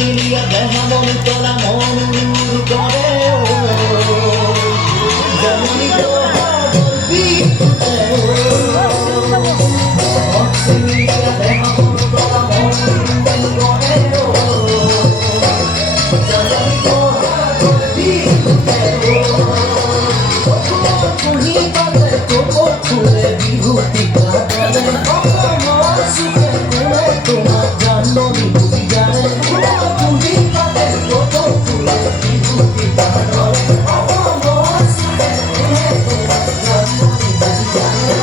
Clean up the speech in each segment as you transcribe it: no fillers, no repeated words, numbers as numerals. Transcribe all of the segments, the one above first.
মিলিয়া দেহা মন তোলা মন উড়ু করে জননী তো বলবি মিলিয়া দেহা মন তোলা মন উড়ু করে জননী তো বলবি তুমি পাতে তো ফুলে বিভূতি কাটে আমার সুখে কোনে তোমার জানো বিভূতি জানে তুমি পাতে তো ফুলে বিভূতি কাটে আমার সুখে কোনে তোমার জানো বিভূতি জানে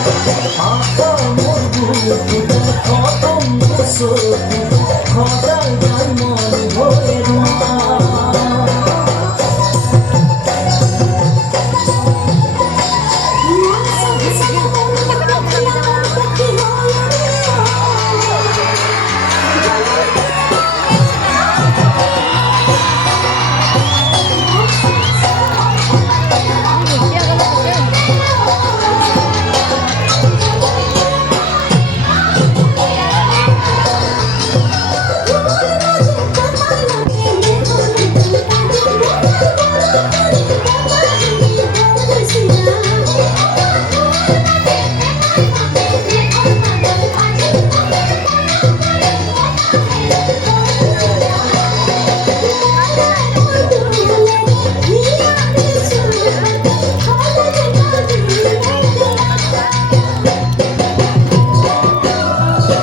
আকা মোর বুকুতে খতম সব খোদার গান মন ভরে